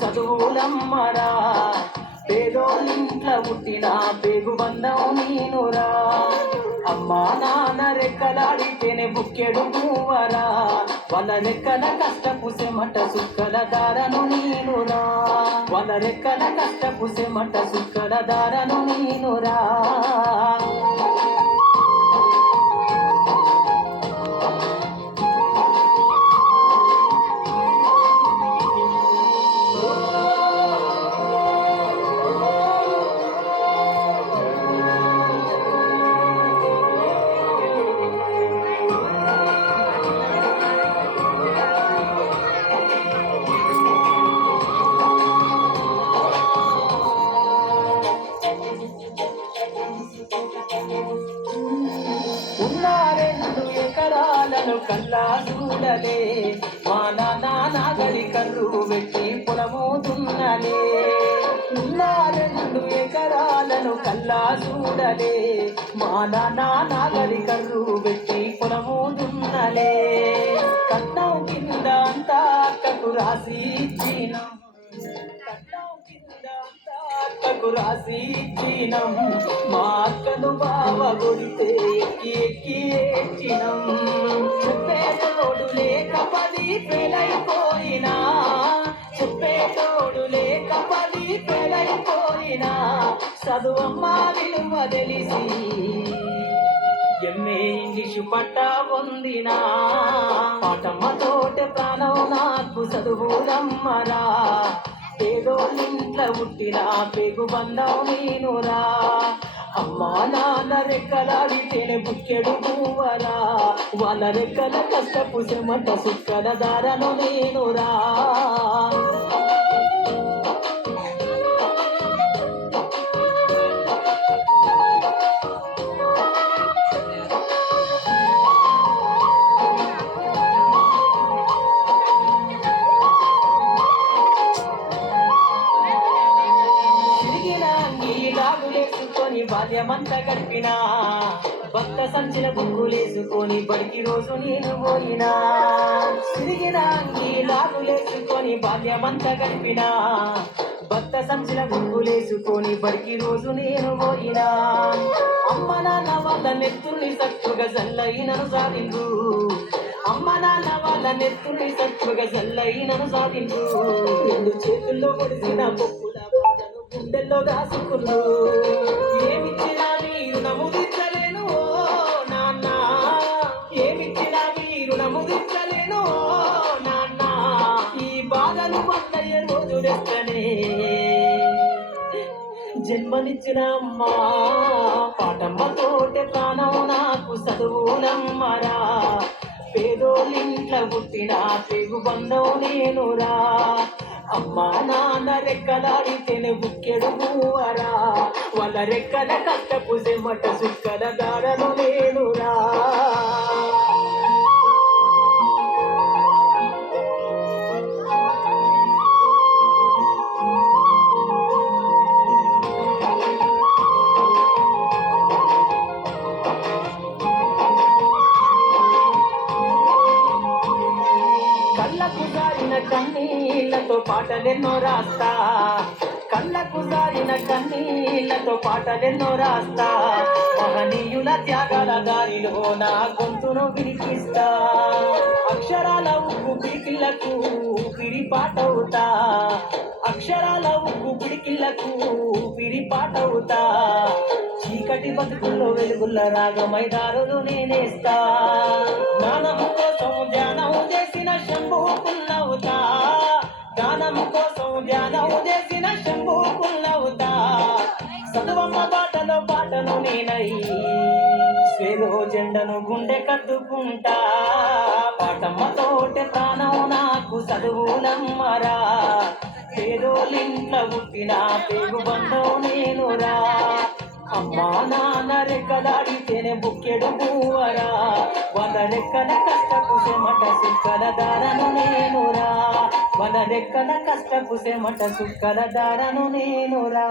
చదువులమ్మరా, పేదోళ్ళింట్లో పుట్టిన పేగు బంధం నేనురా. అమ్మా నాన్న రెక్కలాడితేనే బుక్కెడు మూవరా, వాళ్ళ రెక్కల కష్టపు సెమట సుక్కల దారను నేనురా. వాళ్ళ రెక్కల కష్టపు సెమట సుక్కల దారను నేనురా. ఎకరాలను కల్లా చూడలే, మా నాన్న గడి కర్రు పెట్టి పొలమోతున్నలే. ఉన్న 2 ఎకరాలను కల్లా చూడలే, మా నాన్న గడి కర్రు పెట్టి పొలమోతున్నలే. కట్నం కింద అంతా అక్కకు రాసి ఇచ్చినాం, అక్కకు రాసి ఇచ్చినం. మా అక్కను బావ కొడితే ఎక్కి ఎక్కి ఏడ్చినం. చెప్పేటోడు లేక 10 పెళ్ళైపోయినా, చెప్పేటోడు లేక 10 పెళ్ళైపోయినా, చదువమ్మ విలువ తెలిసి ఎంఏ ఇంగ్లీషు పట్టా పొందినా. పాటమ్మతోటే ప్రాణం నాకు చదువులమ్మరా, పేదోళ్ళింట్లో పుట్టిన పేగు బంధం నేనురా. అమ్మా నాన్న రెక్కలాడితేనే బుక్కెడు మూవరా, వాళ్ళ రెక్కల కష్టపు సెమట సుక్కల దారను నేనురా. బాల్యమంతా గడిపినా, భక్త సంచిన బుక్కులేసుకొని బడికి రోజు నేను పోయినా. తిరిగిన అంగీలాగులేసుకొని బాల్యమంతా గడిపినా, భక్త సంచిన బుక్కులేసుకొని బడికి రోజు నేను పోయినా. అమ్మ నాన్న వాళ్ళ నెత్తుల్ని సత్తుగా జల్లయినను సాధించు, అమ్మ నాన్న వాళ్ళ నెత్తుల్ని సత్తుగా జల్లయినను సాధించు. 2 చేతుల్లో పొడిసిన పొక్కుల బాధను గుండెల్లో దాసుకున్ను. ఏమిచ్చినా మీరు నముదించలేను ఓ నాన్న, ఏమిచ్చినా మీరు నముదించలేను ఓ నాన్న. ఈ బాధను పట్టయ్య రోజు తెస్తనే జన్మనిచ్చిన అమ్మా, పాటమ్మతోటే ప్రాణం నాకు చదువులమ్మరా. పేదోళ్ళింట్లో పుట్టిన పేగు బంధం నేనురా. అమ్మా నాన్న రెక్కలాడితేనే బుక్కెడు మూవరా, వాళ్ళ రెక్కల కష్టపు సెమట సుక్కల దారను నేనురా. కళ్ళకు జారిన కన్నీళ్లతో పాటలెన్నో రాస్తా, కళ్ళకు జారిన కన్నీళ్లతో పాటలెన్నో రాస్తా. మహనీయుల త్యాగాల దారిలో నా గొంతును వినిపిస్తా. అక్షరాల ఉక్కు పిడికిళ్లకు పిడిపాటవుతా, అక్షరాల ఉక్కు పిడికిళ్లకు పిడిపాటవుతా. చీకటి బతుకుల్లో వెలుగుల్ల రాగమై దారులు నేనేస్తా. జ్ఞానము కోసం ధ్యానం చేసిన శంభుకున్నవుతా, జ్ఞానము కోసం ధ్యానం చేసిన శంభుకున్నవుతా. చదువమ్మ బాటలో పాటను నేనై స్వేదో జెండను గుండె కట్టుకుంటా. పాటమ్మతోటే ప్రాణం నాకు చదువులమ్మరా, పేదోళ్ళింట్లో పుట్టిన పేగు బంధం నేనురా. అమ్మా నాన్న రెక్కలాడితేనే బుక్కెడు మూవరా, వాళ్ళ రెక్కల కష్టపు సెమట సుక్కల దారను నేనురా. వాళ్ళ రెక్కల కష్టపు సెమట సుక్కల దారను నేనురా.